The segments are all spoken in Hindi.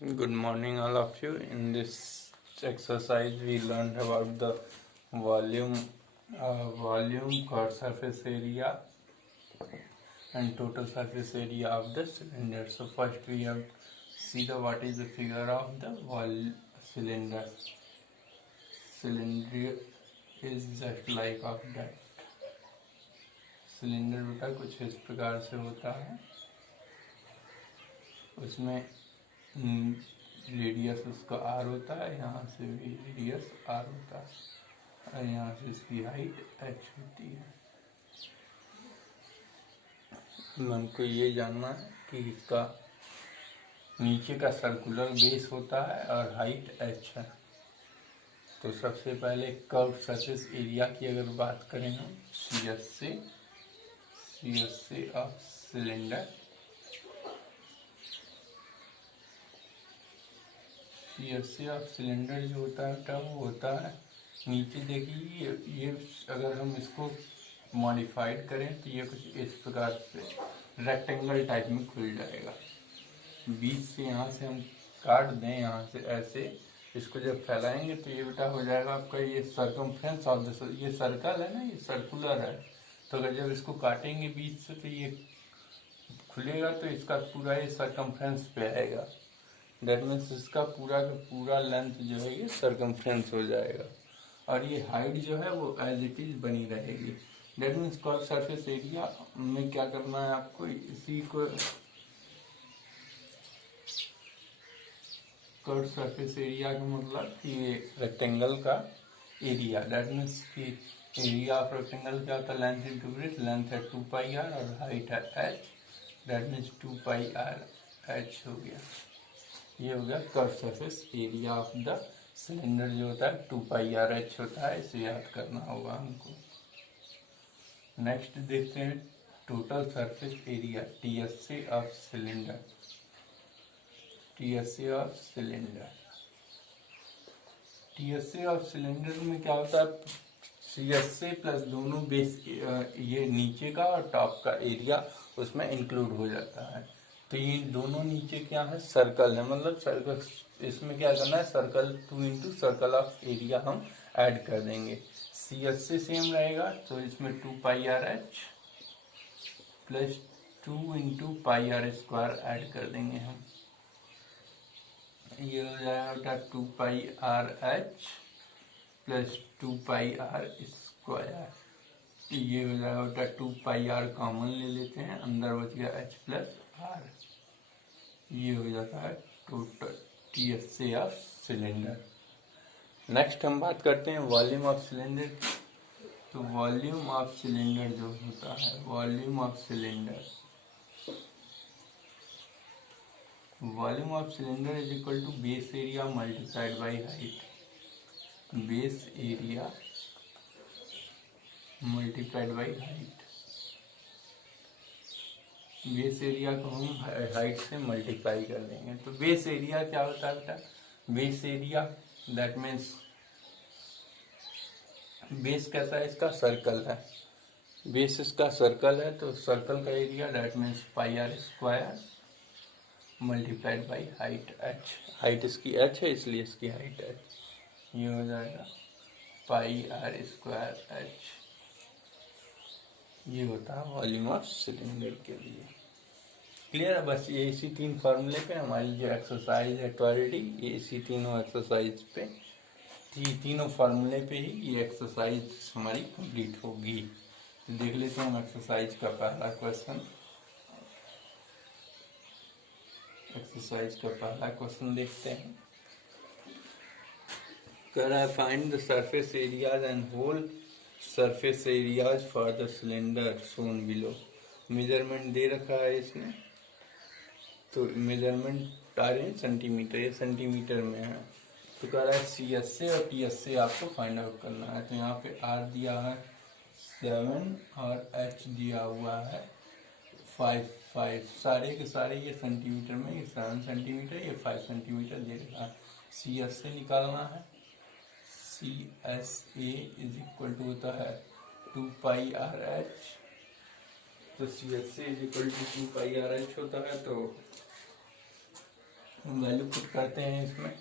Good morning, all of you. In this exercise, we learned about the volume, chord surface area, and total surface area of the cylinder. So first, we have see the what is the figure of the cylinder. Cylinder is just like of that. Cylinder बेटा कुछ इस प्रकार से होता है, उसमें रेडियस उसका आर होता है, यहाँ से भी रेडियस आर होता है और यहाँ से इसकी हाइट एच होती है। हमको ये जानना है कि इसका नीचे का सर्कुलर बेस होता है और हाइट एच है। तो सबसे पहले कर्व सरफेस एरिया की अगर बात करें हम C of cylinder, C of cylinder जो होता है वो होता है नीचे। देखिए ये अगर हम इसको मॉडिफाइड करें तो ये कुछ इस प्रकार से रेक्टेंगल टाइप में खुल जाएगा। बीच से यहाँ से हम काट दें, यहाँ से ऐसे इसको जब फैलाएंगे तो ये बेटा हो जाएगा आपका ये सर्कमफ्रेंस ऑफ द, ये सर्कल है ना, ये सर्कुलर है। तो अगर जब इसको काटेंगे बीच से तो ये खुलेगा तो इसका पूरा ये सर्कमफ्रेंस पे आएगा। दैट मीन्स इसका पूरा का पूरा लेंथ जो है ये सर्कमफ्रेंस हो जाएगा और ये हाइट जो है वो एज इट इज बनी रहेगी। That means curve surface area में क्या करना है आपको, इसी को कर्व सरफेस एरिया का मतलब ये रेक्टेंगल का एरिया। दैट मीन्स कि एरिया ऑफ रेक्टेंगल क्या होता है, लेंथ इंटू ब्रेथ। लेंथ है 2 पाई आर और हाइट है H. That means 2 pi R H हो गया। ये हो गया curve surface area of the cylinder जो होता है 2 पाई आर एच होता है, इसे याद करना होगा हमको। नेक्स्ट देखते हैं total surface area TSC of cylinder. TSC of cylinder, TSC of cylinder में क्या होता है, सीएससी प्लस दोनों बेस, ये नीचे का और टॉप का एरिया उसमें इंक्लूड हो जाता है। तो ये दोनों नीचे क्या है, सर्कल है, मतलब सर्कल। इसमें क्या करना है, circle 2 into circle of area हम ऐड कर देंगे। सीएससी सेम रहेगा तो इसमें 2 pi are H plus 2 into pi are square add कर देंगे हम। ये हो जाएगा 2 pi are H plus 2 pi are square. ये हो जाएगा 2 पाई आर कॉमन ले लेते हैं, अंदर बच गया एच प्लस आर। ये हो जाता है total TSC of cylinder. Next हम बात करते हैं वॉल्यूम ऑफ सिलेंडर। तो वॉल्यूम ऑफ सिलेंडर जो होता है, volume of cylinder, volume of cylinder is equal to base area multiplied by height. Base area multiplied by height. Base area को हम हाइट से मल्टीप्लाई कर देंगे। तो बेस एरिया क्या होता है बेटा, base area that means base कैसा है, इसका सर्कल है, बेस इसका सर्कल है तो सर्कल का area that means pi are square multiplied by height h. Height इसकी एच है इसलिए इसकी हाइट एच। ये हो जाएगा पाई आर स्क्वायर एच। ये होता है वॉल्यूम ऑफ सिलेंडर के लिए। क्लियर है? बस ये इसी 3 फार्मूले पे हमारी जो एक्सरसाइज है 12D, ये इसी तीनों एक्सरसाइज पे, तीनों फार्मूले पे ही ये एक्सरसाइज हमारी कंप्लीट होगी। देख लेते हैं हम एक्सरसाइज का पहला क्वेश्चन। एक्सरसाइज का पहला क्वेश्चन देखते हैं। कह रहा है find the surface areas and whole surface areas for the cylinder shown below. Measurement दे रखा है इसने, तो मेजरमेंट आ रहे हैं सेंटीमीटर, ये सेंटीमीटर में है। तो कह रहा है सीएसए और टीएसए आपको फाइंड आउट करना है। तो यहाँ पे आर दिया है 7 और एच दिया हुआ है 5। सारे के सारे ये सेंटीमीटर में, ये 7 सेंटीमीटर, ये 5 सेंटीमीटर दे रखा है। सीएसए निकालना है। CSA इज इक्वल टू होता है 2 पाई आर एच। तो CSA is equal to 2 pi are h होता है। तो वैल्यू पुट करते हैं इसमें।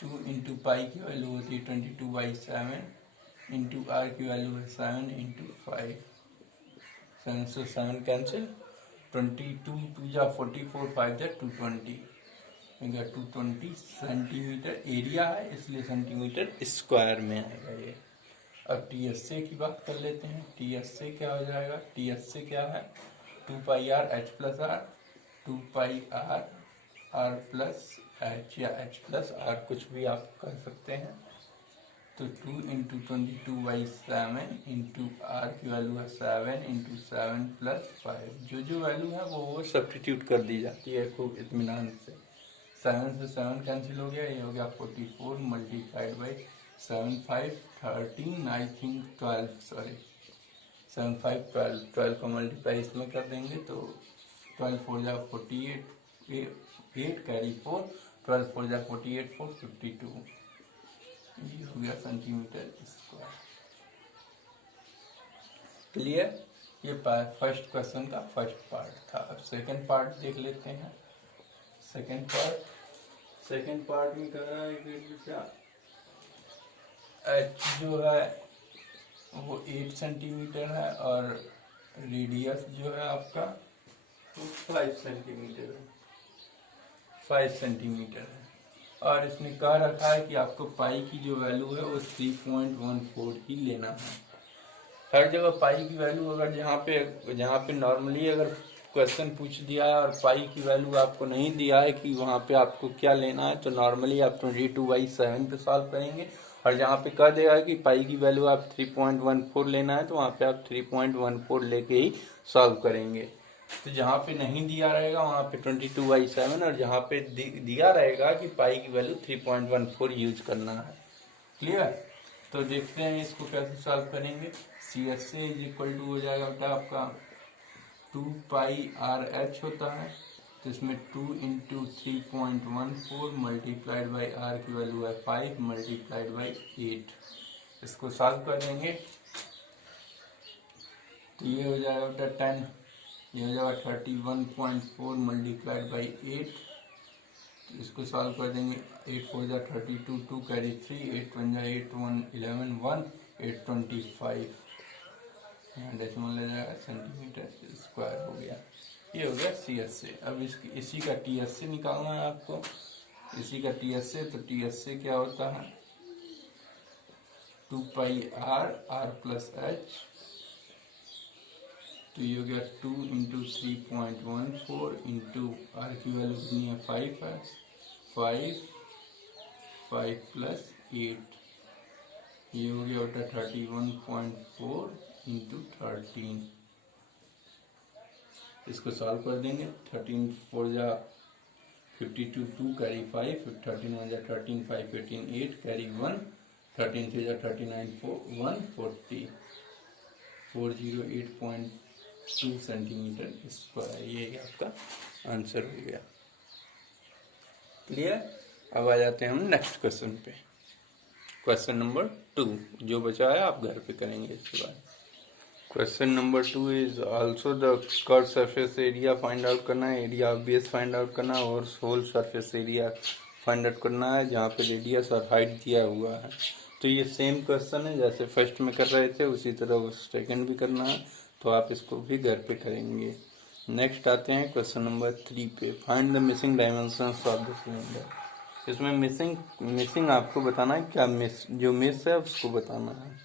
2 इंटू पाई की वैल्यू होती है 22/7 इंटू आर की वैल्यू है 7 इंटू 5। 7 से 7 कैंसिल, 22 2 जा 44, 5 जा 220, 220 सेंटीमीटर एरिया है, इसलिए सेंटीमीटर स्क्वायर में आएगा ये। अब टी एस से की बात कर लेते हैं। टी एस से क्या हो जाएगा? टी एस से क्या है? 2 pi are H plus R, 2 pi R R plus H या एच प्लस आर, कुछ भी आप कर सकते हैं। तो 2 इंटू 22/7 इंटू आर की वैल्यू है 7 इंटू 7 प्लस 5। जो वैल्यू है वो सब्स्टिट्यूट कर दी जाती है खूब इत्मीनान से। 7 से 7 कैंसिल हो गया, ये हो गया 44 multiplied by 7 5 13 I think 12, sorry 7 5 12, 12 का मल्टीप्लाई इसमें कर देंगे तो 12 4 जा 48, 8 कैरी 4, 12 4 जा 48, 4 52, ये हो गया सेंटीमीटर स्क्वायर। क्लियर? ये फर्स्ट क्वेश्चन का फर्स्ट पार्ट था। अब सेकंड पार्ट देख लेते हैं। सेकंड पार्ट में कह रहा है कि एच जो है वो 8 सेंटीमीटर है और रेडियस जो है आपका 5 सेंटीमीटर है, 5 सेंटीमीटर है। और इसने कह रखा है कि आपको पाई की जो वैल्यू है वो 3.14 ही लेना है। हर जगह पाई की वैल्यू अगर जहाँ पे नॉर्मली अगर क्वेश्चन पूछ दिया है और पाई की वैल्यू आपको नहीं दिया है कि वहाँ पे आपको क्या लेना है, तो नॉर्मली आप 22/7 पे सॉल्व करेंगे। और जहाँ पे कह देगा कि पाई की वैल्यू आप 3.14 लेना है, तो वहाँ पे आप 3.14 लेके ही सॉल्व करेंगे। तो जहाँ पे नहीं दिया रहेगा वहाँ पे 22/7, और जहाँ पे दिया रहेगा कि पाई की वैल्यू 3.14 यूज करना है। क्लियर? तो देखते हैं इसको कैसे सॉल्व करेंगे। सी एस से इज इक्वल टू हो जाएगा बेटा आपका 2 पाई आर एच होता है, तो इसमें 2 इंटू 3.14 मल्टीप्लाइड बाई आर की वैल्यू है 5 मल्टीप्लाइड बाई 8। इसको सॉल्व कर देंगे तो ये हो जाएगा बेटा 10, ये हो जाएगा 31.4 मल्टीप्लाइड बाई 8। तो इसको सॉल्व कर देंगे। 8 4 जा 32, 2 कैरी 3, 8 1 जा 8 1 11 1 825, यहाँ डेसिमल ले जाएगा, सेंटीमीटर स्क्वायर हो गया। ये हो गया सी एस से। अब इसी का टी एस से निकालना है आपको। इसी का टी एस से, तो टी एस से क्या होता है? 2 pi R R plus H, तो ये हो गया 2 इंटू 3.14 इंटू आर की वैल्यू कितनी है? 5 है, 5 प्लस 8, ये हो गया बेटा 31.4 इंटू 13। इसको सॉल्व कर देंगे। 13 4 जा 52, 2 कैरी 5, 13 1 जा 13, 5 18 8 कैरी 1, 13 3 जा 39 4 140, 408.2 सेंटीमीटर स्क्वायर। ये आपका आंसर हो गया। क्लियर? अब आ जाते हैं हम नेक्स्ट क्वेश्चन पे। क्वेश्चन नंबर 2 जो बचा है आप घर पे करेंगे इसके बाद। Question number 2 is also the curve surface area find out करना है, area of base find out करना है और whole surface area find out करना है, जहाँ पे रेडियस और हाइट दिया हुआ है। तो ये सेम क्वेश्चन है जैसे फर्स्ट में कर रहे थे, उसी तरह सेकंड भी करना है, तो आप इसको भी घर पे करेंगे। नेक्स्ट आते हैं क्वेश्चन नंबर 3 पे। Find the missing dimensions of the cylinder. इसमें मिसिंग आपको बताना है, क्या जो मिस है उसको बताना है।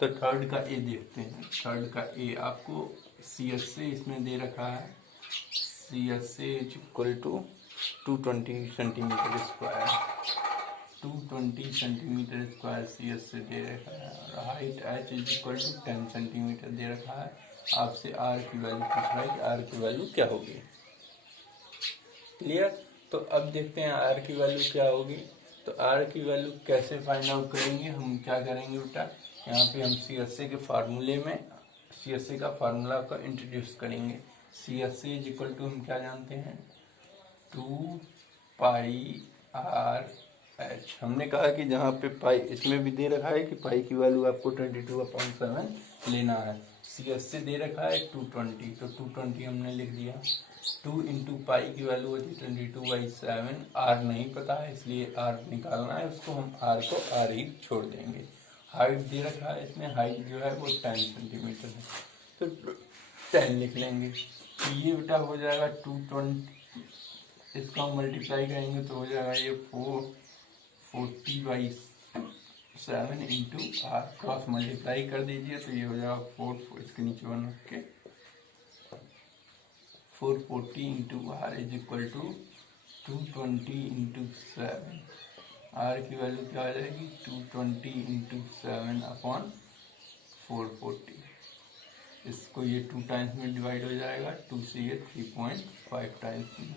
तो थर्ड का ए देखते हैं। थर्ड का ए आपको सी एस से इसमें दे रखा है, सी एस से is equal to 220 centimetre square, 220 centimetre square C S से दे रखा है। और height H is equal to 10 centimetre दे रखा है। आपसे आर की वैल्यू पूछ रहा है कि आर की वैल्यू क्या होगी। क्लियर? तो अब देखते हैं आर की वैल्यू क्या होगी। तो आर की वैल्यू कैसे फाइंड आउट करेंगे? हम क्या करेंगे बेटा, यहाँ पे हम सी एस ए के फार्मूले में सी एस ए का फार्मूला को इंट्रोड्यूस करेंगे। C S A is equal to हम क्या जानते हैं? 2 पाई आर एच। हमने कहा कि जहाँ पे पाई, इसमें भी दे रखा है कि पाई की वैल्यू आपको 22/7 लेना है। सी एस से दे रखा है 220, तो 220 हमने लिख दिया। 2 इंटू पाई की वैल्यू होती है 22/7। आर नहीं पता है इसलिए आर निकालना है, उसको हम आर को आर ही छोड़ देंगे। हाइट दे रखा है इसमें, हाइट जो है वो 10 सेंटीमीटर है, तो 10 लिख लेंगे। तो ये बेटा हो जाएगा 220, इसको हम मल्टीप्लाई करेंगे तो हो जाएगा ये 440/7 इंटू आर, क्रॉस मल्टीप्लाई कर दीजिए तो ये हो जाएगा 4, इसके नीचे 1 रख के 440 into r is equal to 220 into 7। R की वैल्यू क्या आ जाएगी 220 इंटू 7 अपॉन 440। इसको ये 2 टाइम्स में डिवाइड हो जाएगा, 2 से ये 3.5 टाइम्स में,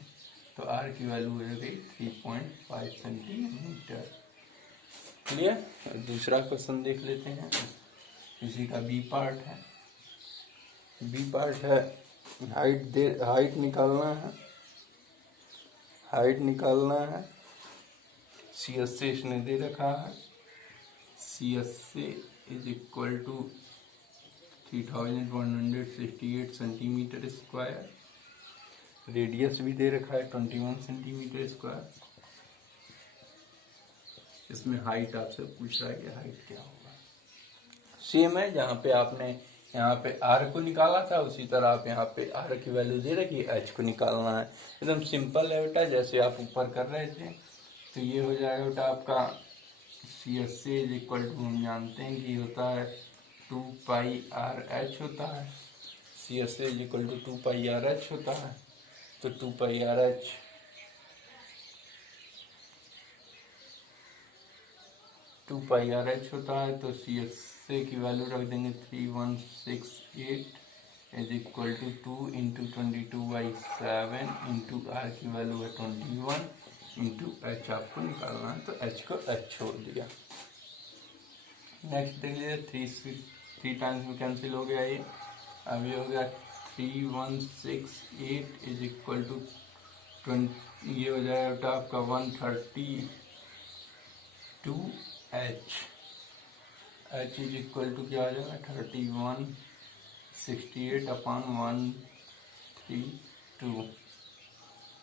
तो आर की वैल्यू हो जाएगी 3.5 सेंटीमीटर। क्लियर। दूसरा क्वेश्चन देख लेते हैं, इसी का बी पार्ट है। बी पार्ट है हाइट निकालना है। सी एस से इसने दे रखा है, सी एस से is equal to 3168 centimetre square. Radius भी दे रखा है 21 सेंटीमीटर स्क्वायर। इसमें हाइट आपसे पूछ रहा है कि हाइट क्या होगा। सेम है, जहाँ पे आपने यहाँ पे आर को निकाला था उसी तरह आप यहाँ पे आर की वैल्यू दे रखी है, एच को निकालना है। एकदम सिंपल है बेटा, जैसे आप ऊपर कर रहे थे। तो ये हो जाएगा बेटा आपका C S C is equal to, हम जानते हैं कि होता है 2πr/h होता है। C S C is equal to 2πr/h होता है, तो 2πr/h होता है, तो सी एस सी की वैल्यू रख देंगे 3168 is equal to 2 into 22/7 into are की वैल्यू है 21 इंटू एच आपको निकालना है, तो एच को एच छोड़ दिया। नेक्स्ट देख लीजिए, 3 टाइम्स में कैंसिल हो गया ये। अब ये हो गया 3168 इज इक्वल टू 20, ये हो जाएगा बेटा आपका 132H। H is equal to क्या आ जाएगा 3168 अपॉन 132।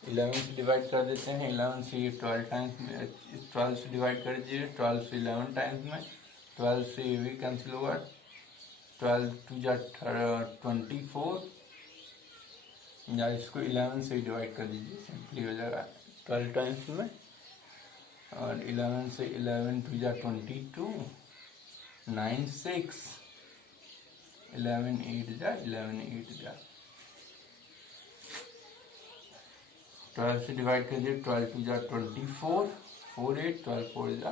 11 से डिवाइड कर देते हैं, 11 से ये 12 टाइम्स में, 12 से डिवाइड कर दीजिए, 12 से 11 टाइम्स में, 12 से ये भी कैंसिल होगा, 12 2 जा 24, या इसको 11 से डिवाइड कर दीजिए, सिंपली हो जाएगा 12 टाइम्स में, और 11 से 11 2 जा 22, 9 6, 11 8 जा 11 8 जा 12 से डिवाइड कर दिए, 12 2 जा 24, 4 8, 12 4 जा,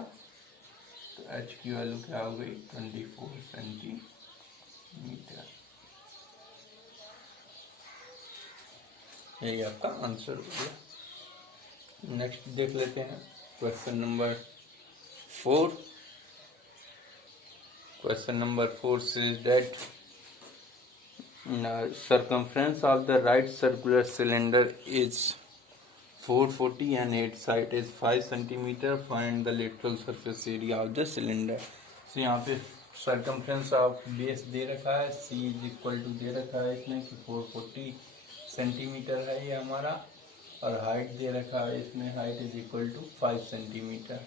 तो एच की वैल्यू क्या हो गई 24 सेंटीमीटर। यही आपका आंसर हो गया। नेक्स्ट देख लेते हैं question number 4। Question number 4 says that circumference of the right circular cylinder is 440 and its height is 5 centimeter. Find the lateral surface area of the cylinder. So यहाँ पे circumference of base दे रखा है, C इज इक्वल टू दे रखा है इसमें कि 440 सेंटीमीटर है ये हमारा, और हाइट दे रखा है इसमें, height is equal to 5 centimetre.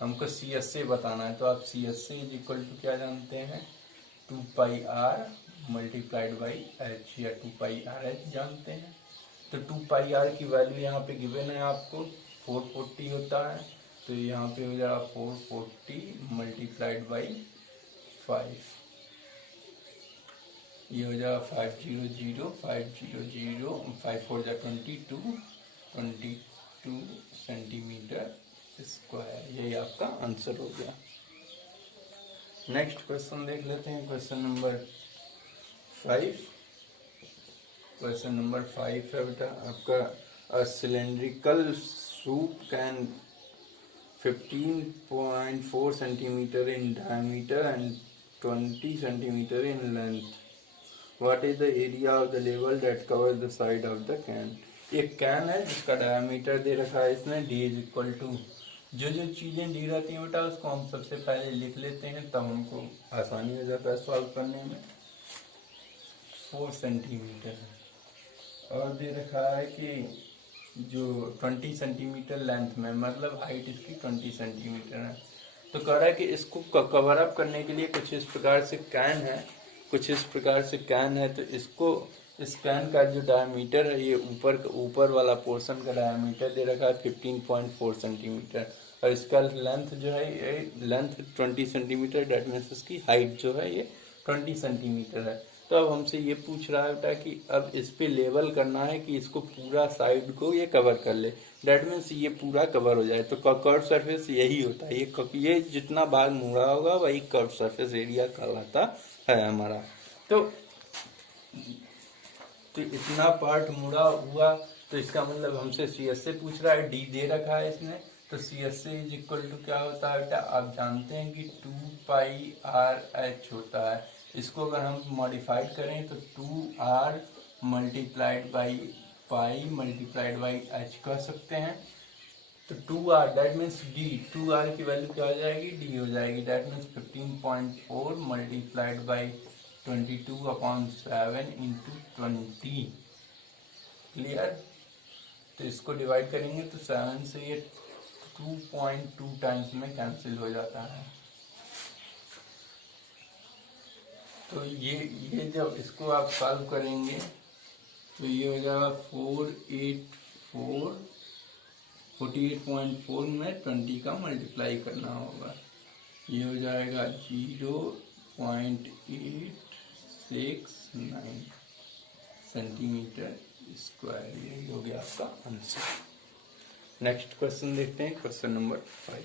हमको सी एस से बताना है, तो आप सी एस से इज इक्वल टू क्या जानते हैं 2πr मल्टीप्लाइड बाई एच, या 2πr/h जानते हैं। तो 2πr की वैल्यू यहाँ पे गिवन है आपको 440 होता है, तो यहाँ पे हो जाएगा 440 मल्टीप्लाइड बाई 5, ये हो जाएगा 500 500 5 4 जा 22 सेंटीमीटर स्क्वायर। यही आपका आंसर हो गया। नेक्स्ट क्वेश्चन देख लेते हैं, क्वेश्चन नंबर 5। क्वेश्चन नंबर 5 है बेटा आपका, a cylindrical soup can 15.4 centimetre in diameter and 20 centimetre in length. What is the area of the level that covers the side of the can. एक कैन है जिसका डायमीटर दे रखा है इसमें, डी इज इक्वल टू, जो चीज़ें दी रहती हैं बेटा उसको हम सबसे पहले लिख लेते हैं, तब हमको आसानी हो जाता है सॉल्व करने में। 4 सेंटीमीटर है और दे रखा है कि जो 20 सेंटीमीटर लेंथ में, मतलब हाइट इसकी 20 सेंटीमीटर है। तो कह रहा है कि इसको कवर अप करने के लिए कुछ इस प्रकार से कैन है, कुछ इस प्रकार से कैन है। तो इसको, इस कैन का जो डायमीटर है, ये ऊपर वाला पोर्शन का डायमीटर दे रखा है 15.4 सेंटीमीटर, और इसका लेंथ जो है, ये लेंथ 20 सेंटीमीटर, डेट मीन्स इसकी हाइट जो है ये 20 सेंटीमीटर है। तो अब हमसे ये पूछ रहा है कि अब इस पे लेवल करना है कि इसको पूरा साइड को ये कवर कर ले, डेट मीन्स ये पूरा कवर हो जाए। तो कर्व सरफेस यही होता है, ये जितना भाग मुड़ा होगा वही कर्व सरफेस एरिया कहलाता है हमारा। तो इतना पार्ट मुड़ा हुआ, तो इसका मतलब हमसे सी एस से पूछ रहा है, डी दे रखा है इसने। तो सी एस से इज इक्वल टू क्या होता है बेटा, आप जानते हैं कि 2πr/h होता है। इसको अगर हम मॉडिफाइड करें तो 2r multiplied by pi multiplied by h कह सकते हैं। तो 2r that means D, 2r की वैल्यू क्या हो जाएगी, डी हो जाएगी। That means 15.4 multiplied by 22/7 into 20। Clear. तो इसको डिवाइड करेंगे तो 7 से ये 2.2 टाइम्स में कैंसिल हो जाता है। तो ये जब इसको आप सॉल्व करेंगे तो ये हो जाएगा 48.4 में 20 का मल्टीप्लाई करना होगा। ये हो जाएगा 0.869 सेंटीमीटर स्क्वायर। ये हो गया आपका आंसर। नेक्स्ट क्वेश्चन देखते हैं, क्वेश्चन नंबर 5।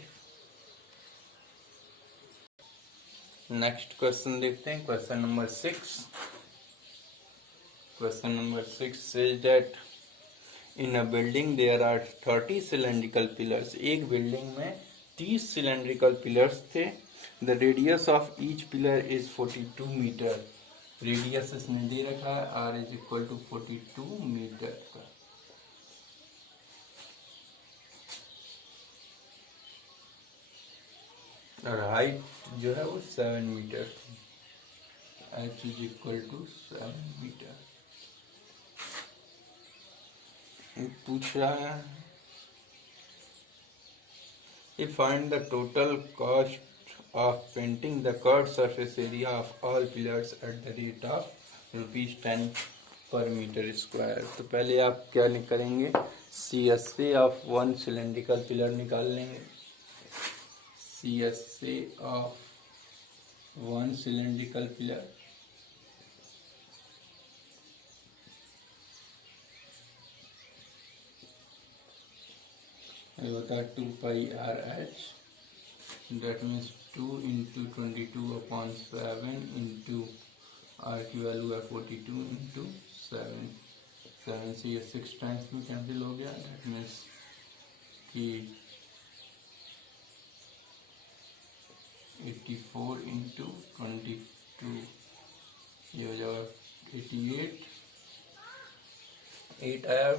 नेक्स्ट क्वेश्चन देखते हैं, question number 6। Question number 6 says that in a building there are 30 cylindrical pillars. एक बिल्डिंग में 30 cylindrical pillars थे। The radius of each pillar is 42 metre. Radius इसने दे रखा है r is equal to 42 metre का। और हाइट जो है वो 7 मीटर थी। h is equal to 7 metre. पूछ रहा है find the total cost of painting the curved surface area of all pillars at the rate of ₹10 per meter square। तो पहले आप क्या करेंगे, CSA ऑफ 1 सिलेंड्रिकल पिलर निकाल लेंगे। CSA ऑफ 1 सिलेंड्रिकल पिलर ये होता है 2πr/h। That means 2 into 22/7 into r की वैल्यू है 42 इंटू 7। 7 से ये 6 टाइम्स में कैंसिल हो गया। डेट मीन्स कि 84 इंटू 22 ये हो जाएगा 88। 8 आया।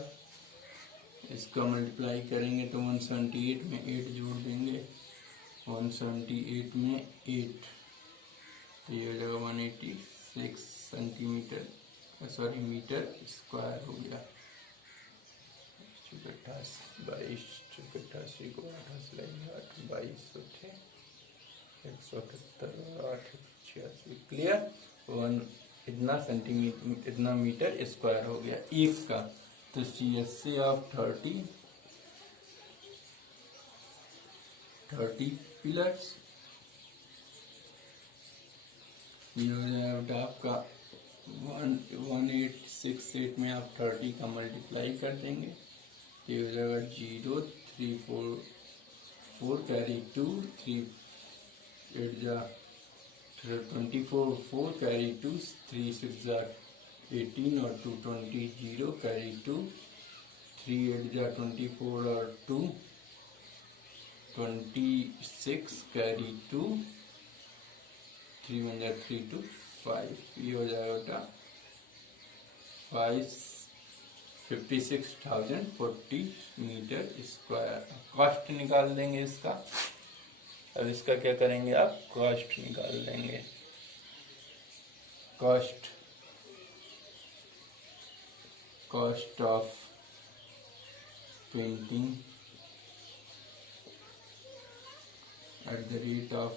इसका मल्टीप्लाई करेंगे तो 178 में 8 जोड़ देंगे, 178 में 8 तो ये हो जाएगा 186 सेंटीमीटर सॉरी मीटर स्क्वायर हो गया। 22 88 को 8 से लगेगा 8 22 होते 178 और 8 86। क्लियर। इतना सेंटीमीटर इतना मीटर स्क्वायर हो गया एक का। तो CSA ऑफ 30 पिलर्स ये हो जाएगा आपका 1868 में आप 30 का मल्टीप्लाई कर देंगे। ये हो जाएगा 0 3 4 कैरी 2 3 8 जा 24 4 कैरी 2 3 6 जा 18 और 2 20 0 कैरी 2 3 8 जा 24 और 2 26 कैरी 2 3 1 जा 3 2 5। ये हो जाएगा 56,040 मीटर स्क्वायर। कॉस्ट निकाल देंगे इसका। अब इसका क्या करेंगे आप, कॉस्ट निकाल देंगे। Cost cost of painting at the rate of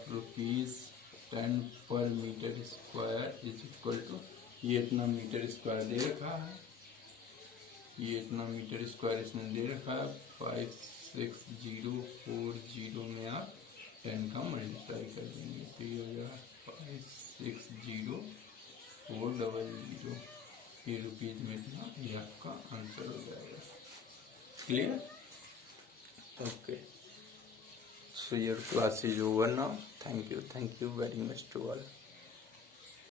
₹10 per meter square is equal to, ये इतना मीटर स्क्वायर दे रखा है, ये इतना मीटर स्क्वायर इसने दे रखा है। 56040 में आप 10 का मल्टीप्लाई कर देंगे तो ये हो जाएगा 560,400, ये रुपीज में इतना, ये आपका आंसर हो जाएगा। Clear? Okay, so your class is over now. Thank you very much to all.